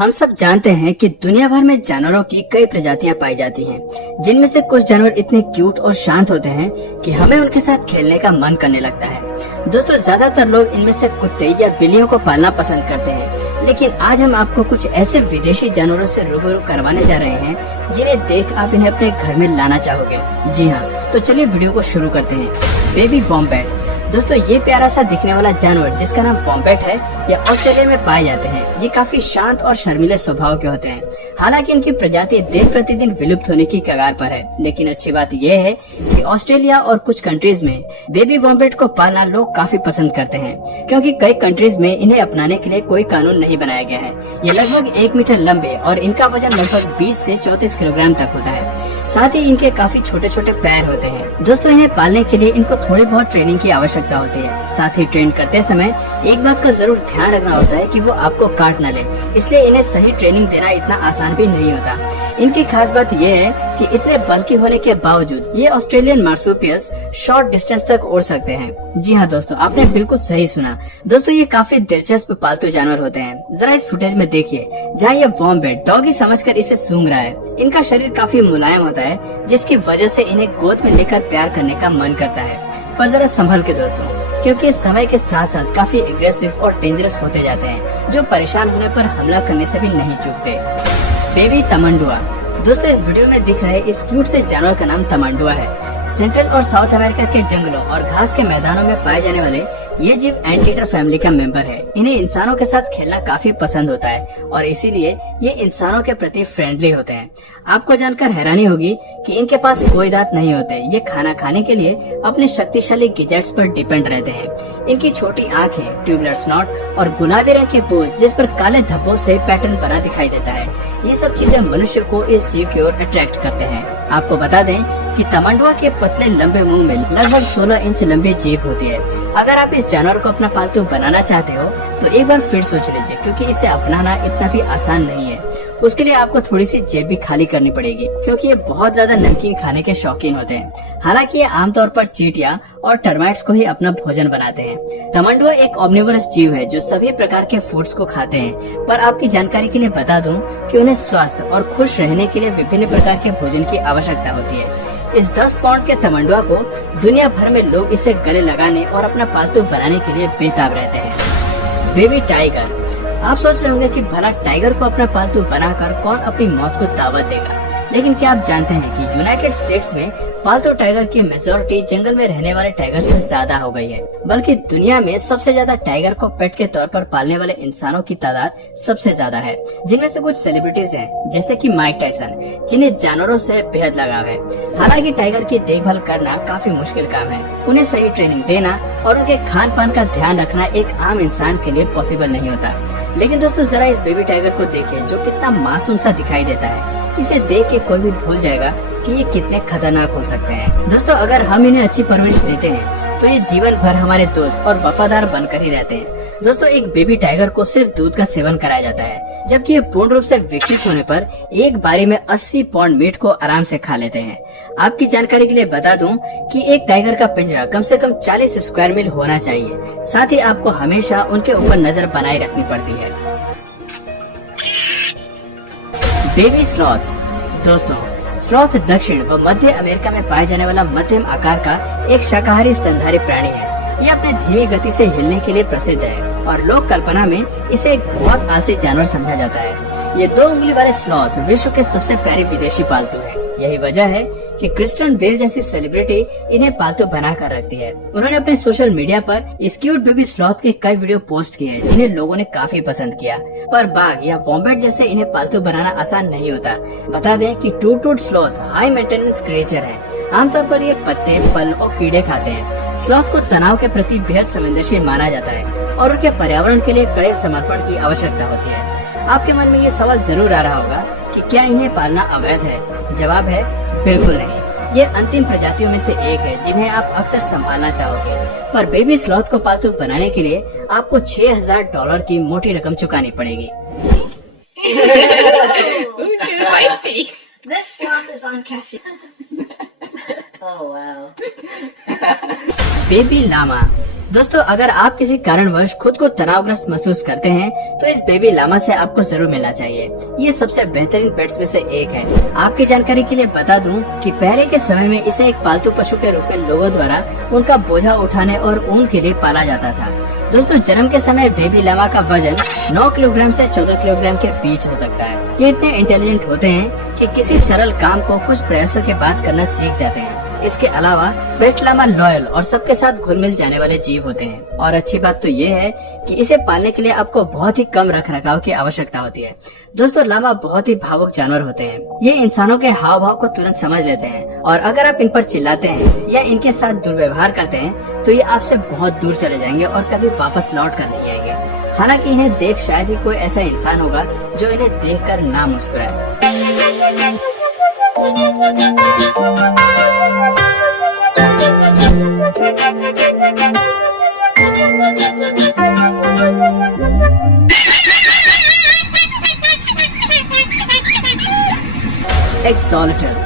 हम सब जानते हैं कि दुनिया भर में जानवरों की कई प्रजातियां पाई जाती हैं, जिनमें से कुछ जानवर इतने क्यूट और शांत होते हैं कि हमें उनके साथ खेलने का मन करने लगता है। दोस्तों, ज्यादातर लोग इनमें से कुत्ते या बिल्लियों को पालना पसंद करते हैं, लेकिन आज हम आपको कुछ ऐसे विदेशी जानवरों से रूबरू करवाने जा रहे हैं जिन्हें देख आप इन्हें अपने घर में लाना चाहोगे। जी हाँ, तो चलिए वीडियो को शुरू करते हैं। Baby wombat. दोस्तों, ये प्यारा सा दिखने वाला जानवर जिसका नाम वॉम्बैट है, ये ऑस्ट्रेलिया में पाए जाते हैं। ये काफी शांत और शर्मीले स्वभाव के होते हैं। हालांकि इनकी प्रजाति दिन प्रतिदिन विलुप्त होने की कगार पर है, लेकिन अच्छी बात यह है कि ऑस्ट्रेलिया और कुछ कंट्रीज में बेबी वॉम्बैट को पालना लोग काफी पसंद करते हैं, क्योंकि कई कंट्रीज में इन्हें अपनाने के लिए कोई कानून नहीं बनाया गया है। ये लगभग 1 मीटर लंबे और इनका वजन लगभग 20 से 34 किलोग्राम तक होता है। साथ ही इनके काफी छोटे छोटे पैर होते हैं। दोस्तों, इन्हें पालने के लिए इनको थोड़ी बहुत ट्रेनिंग की आवश्यकता होती है। साथ ही ट्रेन करते समय एक बात का जरूर ध्यान रखना होता है कि वो आपको काट न ले, इसलिए इन्हें सही ट्रेनिंग देना इतना आसान भी नहीं होता। इनकी खास बात यह है कि इतने बल्कि होने के बावजूद ये ऑस्ट्रेलियन मार्सुपियल्स शॉर्ट डिस्टेंस तक उड़ सकते हैं। जी हाँ दोस्तों, आपने बिल्कुल सही सुना। दोस्तों, ये काफी दिलचस्प पालतू जानवर होते हैं। जरा इस फुटेज में देखिए, जहाँ ये वॉम्बैट डॉगी समझकर इसे सूंघ रहा है। इनका शरीर काफी मुलायम होता है, जिसकी वजह से इन्हें गोद में लेकर प्यार करने का मन करता है। पर जरा संभल के दोस्तों, क्योंकि समय के साथ साथ काफी एग्रेसिव और डेंजरस होते जाते हैं, जो परेशान होने पर हमला करने से भी नहीं चूकते। बेबी तमंडुआ। दोस्तों, इस वीडियो में दिख रहे इस क्यूट से जानवर का नाम तमंडुआ है। सेंट्रल और साउथ अमेरिका के जंगलों और घास के मैदानों में पाए जाने वाले ये जीव एंटीटर फैमिली का मेंबर है। इन्हें इंसानों के साथ खेलना काफी पसंद होता है और इसीलिए ये इंसानों के प्रति फ्रेंडली होते हैं। आपको जानकर हैरानी होगी कि इनके पास कोई दांत नहीं होते। ये खाना खाने के लिए अपने शक्तिशाली गैजेट्स पर डिपेंड रहते हैं। इनकी छोटी आंखें, ट्यूबुलर स्नॉट और गुलाबी रंग के पूंछ जिस पर काले धब्बों से पैटर्न बना दिखाई देता है, ये सब चीजें मनुष्य को इस जीव की ओर अट्रैक्ट करते हैं। आपको बता दें कि तमंडुआ के पतले लंबे मुंह में लगभग 16 इंच लंबी जीभ होती है। अगर आप इस जानवर को अपना पालतू बनाना चाहते हो तो एक बार फिर सोच लीजिए, क्योंकि इसे अपनाना इतना भी आसान नहीं है। उसके लिए आपको थोड़ी सी जेब भी खाली करनी पड़ेगी, क्योंकि ये बहुत ज्यादा नमकीन खाने के शौकीन होते हैं। हालांकि ये आमतौर पर चींटियां और टर्माइट्स को ही अपना भोजन बनाते हैं। तमंडुआ एक ऑम्निवोरस जीव है जो सभी प्रकार के फूड्स को खाते हैं। पर आपकी जानकारी के लिए बता दूं कि उन्हें स्वस्थ और खुश रहने के लिए विभिन्न प्रकार के भोजन की आवश्यकता होती है। इस 10 पाउंड के तमंडुआ को दुनिया भर में लोग इसे गले लगाने और अपना पालतू बनाने के लिए बेताब रहते हैं। Baby tiger. आप सोच रहे होंगे कि भला टाइगर को अपना पालतू बनाकर कौन अपनी मौत को दावत देगा, लेकिन क्या आप जानते हैं कि यूनाइटेड स्टेट्स में पालतू टाइगर की मेजॉरिटी जंगल में रहने वाले टाइगर से ज्यादा हो गई है। बल्कि दुनिया में सबसे ज्यादा टाइगर को पेट के तौर पर पालने वाले इंसानों की तादाद सबसे ज्यादा है, जिनमें से कुछ सेलिब्रिटीज हैं, जैसे कि माइक टायसन, जिन्हें जानवरों से बेहद लगाव है। हालांकि टाइगर की देखभाल करना काफी मुश्किल काम है। उन्हें सही ट्रेनिंग देना और उनके खान पान का ध्यान रखना एक आम इंसान के लिए पॉसिबल नहीं होता। लेकिन दोस्तों, जरा इस बेबी टाइगर को देखिए, जो कितना मासूम सा दिखाई देता है। इसे देख के कोई भी भूल जाएगा कि ये कितने खतरनाक हो सकते हैं। दोस्तों, अगर हम इन्हें अच्छी परवरिश देते हैं तो ये जीवन भर हमारे दोस्त और वफादार बनकर ही रहते हैं। दोस्तों, एक बेबी टाइगर को सिर्फ दूध का सेवन कराया जाता है, जबकि ये पूर्ण रूप से विकसित होने पर एक बारी में 80 पाउंड मीट को आराम से खा लेते हैं। आपकी जानकारी के लिए बता दूं कि एक टाइगर का पिंजरा कम से कम 40 स्क्वायर मील होना चाहिए। साथ ही आपको हमेशा उनके ऊपर नजर बनाए रखनी पड़ती है। Baby sloths. दोस्तों, स्लॉथ दक्षिण व मध्य अमेरिका में पाए जाने वाला मध्यम आकार का एक शाकाहारी स्तनधारी प्राणी है। ये अपने धीमी गति से हिलने के लिए प्रसिद्ध है और लोक कल्पना में इसे एक बहुत आलसी जानवर समझा जाता है। ये 2 उंगली वाले स्लॉथ विश्व के सबसे प्यारे विदेशी पालतू है। यही वजह है कि क्रिस्टन बेल जैसी सेलिब्रिटी इन्हें पालतू बना कर रखती है। उन्होंने अपने सोशल मीडिया पर इस क्यूट बेबी स्लॉथ के कई वीडियो पोस्ट किए हैं, जिन्हें लोगों ने काफी पसंद किया। पर बाघ या वॉम्बैट जैसे इन्हें पालतू बनाना आसान नहीं होता। बता दें कि टूट स्लॉथ हाई मेंटेनेंस क्रिएचर है। आमतौर पर ये पत्ते, फल और कीड़े खाते हैं। स्लॉथ को तनाव के प्रति बेहद संवेदनशील माना जाता है और उनके पर्यावरण के लिए कड़े समर्पण की आवश्यकता होती है। आपके मन में ये सवाल जरूर आ रहा होगा कि क्या इन्हें पालना अवैध है? जवाब है बिल्कुल नहीं। ये अंतिम प्रजातियों में से एक है जिन्हें आप अक्सर संभालना चाहोगे। पर बेबी स्लॉथ को पालतू बनाने के लिए आपको $6000 की मोटी रकम चुकानी पड़ेगी। This sloth is on caffeine. Oh wow. Baby llama. दोस्तों अगर आप किसी कारणवश खुद को तनावग्रस्त महसूस करते हैं तो इस बेबी लामा से आपको जरूर मिलना चाहिए। ये सबसे बेहतरीन पेट्स में से एक है। आपकी जानकारी के लिए बता दूं कि पहले के समय में इसे एक पालतू पशु के रूप में लोगों द्वारा उनका बोझा उठाने और ऊन के लिए पाला जाता था। दोस्तों जन्म के समय बेबी लामा का वजन 9 किलोग्राम से 14 किलोग्राम के बीच हो सकता है। ये इतने इंटेलिजेंट होते हैं कि किसी सरल काम को कुछ प्रयासों के बाद करना सीख जाते हैं। इसके अलावा पेट लामा लॉयल और सबके साथ घुल मिल जाने वाले जीव होते हैं। और अच्छी बात तो ये है कि इसे पालने के लिए आपको बहुत ही कम रख रखाव की आवश्यकता होती है। दोस्तों लामा बहुत ही भावुक जानवर होते हैं। ये इंसानों के हाव भाव को तुरंत समझ लेते हैं और अगर आप इन पर चिल्लाते हैं या इनके साथ दुर्व्यवहार करते हैं तो ये आपसे बहुत दूर चले जाएंगे और कभी वापस लौट कर नहीं आएंगे। हालांकि इन्हें देख शायद ही कोई ऐसा इंसान होगा जो इन्हें देख कर ना मुस्कुराए। एक्सोलेटल।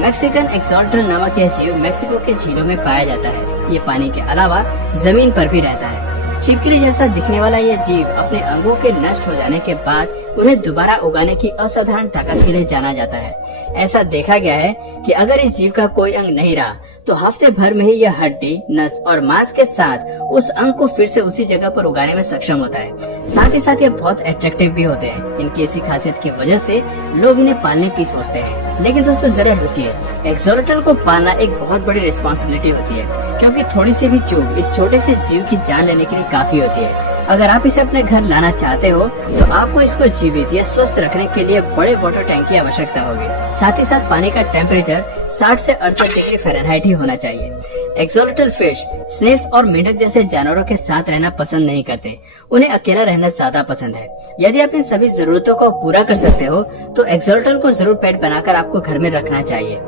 मैक्सिकन एक्सोलेटल नामक यह जीव मेक्सिको के झीलों में पाया जाता है। ये पानी के अलावा जमीन पर भी रहता है। छिपकली जैसा दिखने वाला यह जीव अपने अंगों के नष्ट हो जाने के बाद उन्हें दोबारा उगाने की असाधारण ताकत के लिए जाना जाता है। ऐसा देखा गया है कि अगर इस जीव का कोई अंग नहीं रहा तो हफ्ते भर में ही यह हड्डी, नस और मांस के साथ उस अंग को फिर से उसी जगह पर उगाने में सक्षम होता है। साथ ही साथ ये बहुत अट्रैक्टिव भी होते हैं। इनकी ऐसी खासियत की वजह से लोग इन्हें पालने की सोचते हैं। लेकिन दोस्तों जरा रुकिए, एक्सोलेटल को पालना एक बहुत बड़ी रिस्पॉन्सिबिलिटी होती है, क्योंकि थोड़ी सी भी चूक इस छोटे से जीव की जान लेने के लिए काफी होती है। अगर आप इसे अपने घर लाना चाहते हो तो आपको इसको जीवित या स्वस्थ रखने के लिए बड़े वाटर टैंक की आवश्यकता होगी। साथ ही साथ पानी का टेम्परेचर 60 से 68 डिग्री फ़ारेनहाइट ही होना चाहिए। एक्सोलेटल फिश स्नेल्स और मेंढक जैसे जानवरों के साथ रहना पसंद नहीं करते। उन्हें अकेला रहना ज्यादा पसंद है। यदि आप इन सभी जरूरतों को पूरा कर सकते हो तो एक्सोलेटल को जरूर पेट बनाकर आपको घर में रखना चाहिए।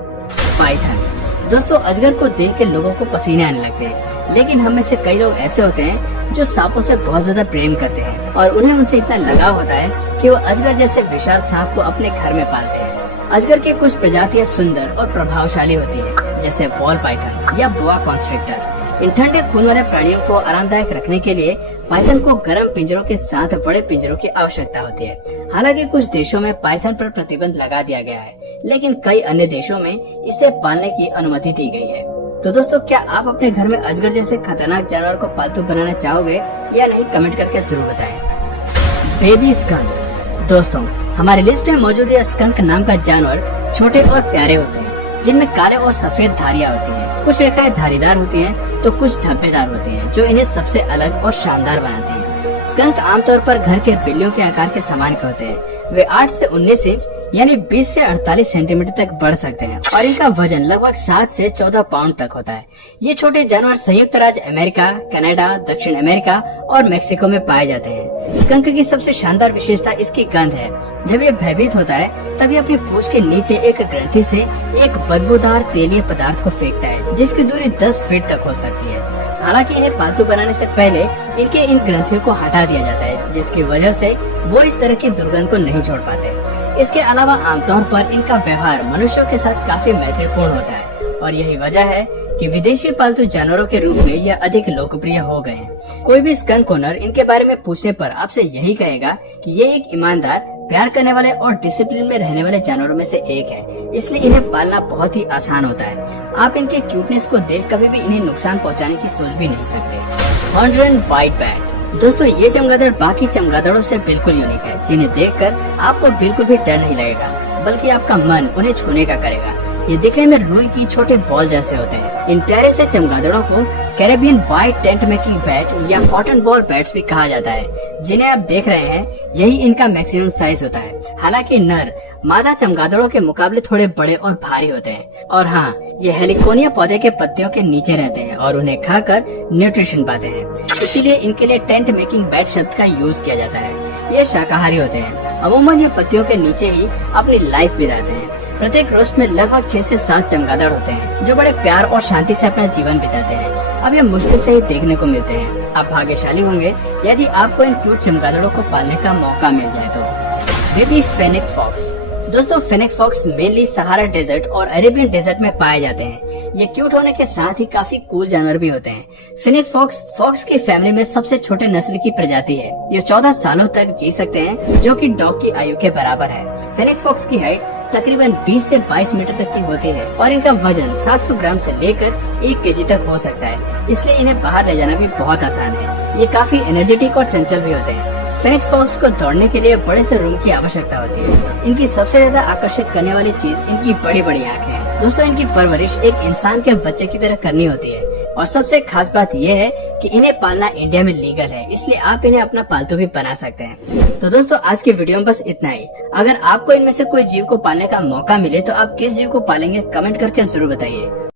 पाइथन। दोस्तों अजगर को देख के लोगों को पसीने आने लगते हैं, लेकिन हम में से कई लोग ऐसे होते हैं जो सांपों से बहुत ज्यादा प्रेम करते हैं और उन्हें उनसे इतना लगाव होता है कि वो अजगर जैसे विशाल सांप को अपने घर में पालते हैं। अजगर की कुछ प्रजातियां सुंदर और प्रभावशाली होती हैं, जैसे बॉल पाइथन या बोआ कॉन्स्ट्रिक्टर। इन ठंडे खून वाले प्राणियों को आरामदायक रखने के लिए पाइथन को गर्म पिंजरों के साथ बड़े पिंजरों की आवश्यकता होती है। हालांकि कुछ देशों में पाइथन पर प्रतिबंध लगा दिया गया है, लेकिन कई अन्य देशों में इसे पालने की अनुमति दी गई है। तो दोस्तों क्या आप अपने घर में अजगर जैसे खतरनाक जानवर को पालतू बनाना चाहोगे या नहीं, कमेंट करके जरूर बताएं। Baby skunk. दोस्तों हमारी लिस्ट में मौजूद है स्कंक नाम का जानवर छोटे और प्यारे होते हैं, जिनमें काले और सफेद धारियां होती हैं। कुछ रेखाएं धारीदार होती हैं तो कुछ धब्बेदार होती हैं, जो इन्हें सबसे अलग और शानदार बनाती हैं। स्कंक आमतौर पर घर के बिल्लियों के आकार के समान के होते हैं। वे 8 से 19 इंच यानी 20 से 48 सेंटीमीटर तक बढ़ सकते हैं और इनका वजन लगभग 7 से 14 पाउंड तक होता है। ये छोटे जानवर संयुक्त राज्य अमेरिका, कनाडा, दक्षिण अमेरिका और मेक्सिको में पाए जाते हैं। स्कंक की सबसे शानदार विशेषता इसकी गंध है। जब ये भयभीत होता है तब ये अपनी पूंछ के नीचे एक ग्रंथि से एक बदबूदार तेलीय पदार्थ को फेंकता है, जिसकी दूरी 10 फीट तक हो सकती है। हालांकि इन्हें पालतू बनाने से पहले इनके इन ग्रंथियों को हटा दिया जाता है, जिसकी वजह से वो इस तरह की दुर्गंध को नहीं छोड़ पाते। इसके अलावा आमतौर पर इनका व्यवहार मनुष्यों के साथ काफी मैत्रीपूर्ण होता है और यही वजह है कि विदेशी पालतू जानवरों के रूप में यह अधिक लोकप्रिय हो गए हैं। कोई भी स्कंक ओनर इनके बारे में पूछने पर आपसे यही कहेगा कि ये एक ईमानदार, प्यार करने वाले और डिसिप्लिन में रहने वाले जानवरों में से एक है, इसलिए इन्हें पालना बहुत ही आसान होता है। आप इनके क्यूटनेस को देख कभी भी इन्हें नुकसान पहुंचाने की सोच भी नहीं सकते। Horn white bat. दोस्तों ये चमगादड़ बाकी चमगादड़ों से बिल्कुल यूनिक है, जिन्हें देखकर आपको बिल्कुल भी डर नहीं लगेगा, बल्कि आपका मन उन्हें छूने का करेगा। ये दिखने में रुई की छोटे बॉल जैसे होते हैं। इन प्यारे से चमगादड़ों को Caribbean white tent making bat या कॉटन बॉल बैट्स भी कहा जाता है। जिन्हें आप देख रहे हैं यही इनका मैक्सिमम साइज होता है। हालांकि नर मादा चमगादड़ों के मुकाबले थोड़े बड़े और भारी होते हैं। और हाँ, ये हेलिकोनिया पौधे के पत्तियों के नीचे रहते हैं और उन्हें खाकर न्यूट्रिशन पाते हैं, इसीलिए इनके लिए टेंट मेकिंग बैट शब्द का यूज किया जाता है। ये शाकाहारी होते हैं। अमूमन ये पत्तियों के नीचे ही अपनी लाइफ बिताते हैं। प्रत्येक रोस्ट में लगभग 6 से 7 चमगादड़ होते हैं, जो बड़े प्यार और शांति से अपना जीवन बिताते हैं। अब ये मुश्किल से ही देखने को मिलते हैं। आप भाग्यशाली होंगे यदि आपको इन क्यूट चमगादड़ों को पालने का मौका मिल जाए तो। Baby fennec fox. दोस्तों fennec fox mainly Sahara desert और अरेबियन डेजर्ट में पाए जाते हैं। ये क्यूट होने के साथ ही काफी कूल जानवर भी होते हैं। फिनिक फॉक्स की फैमिली में सबसे छोटे नस्ल की प्रजाति है। ये 14 सालों तक जी सकते हैं, जो कि डॉग की आयु के बराबर है। फिनिक फॉक्स की हाइट तकरीबन 20 से 22 मीटर तक की होती है और इनका वजन 700 ग्राम से लेकर 1 केजी तक हो सकता है, इसलिए इन्हें बाहर ले जाना भी बहुत आसान है। ये काफी एनर्जेटिक और चंचल भी होते हैं। फिनिक्स फॉक्स को दौड़ने के लिए बड़े से रूम की आवश्यकता होती है। इनकी सबसे ज्यादा आकर्षित करने वाली चीज इनकी बड़ी बड़ी आंखें हैं। दोस्तों, इनकी परवरिश एक इंसान के बच्चे की तरह करनी होती है और सबसे खास बात यह है कि इन्हें पालना इंडिया में लीगल है, इसलिए आप इन्हें अपना पालतू भी बना सकते हैं। तो दोस्तों, आज की वीडियो में बस इतना ही। अगर आपको इनमें से कोई जीव को पालने का मौका मिले तो आप किस जीव को पालेंगे, कमेंट करके जरूर बताइए।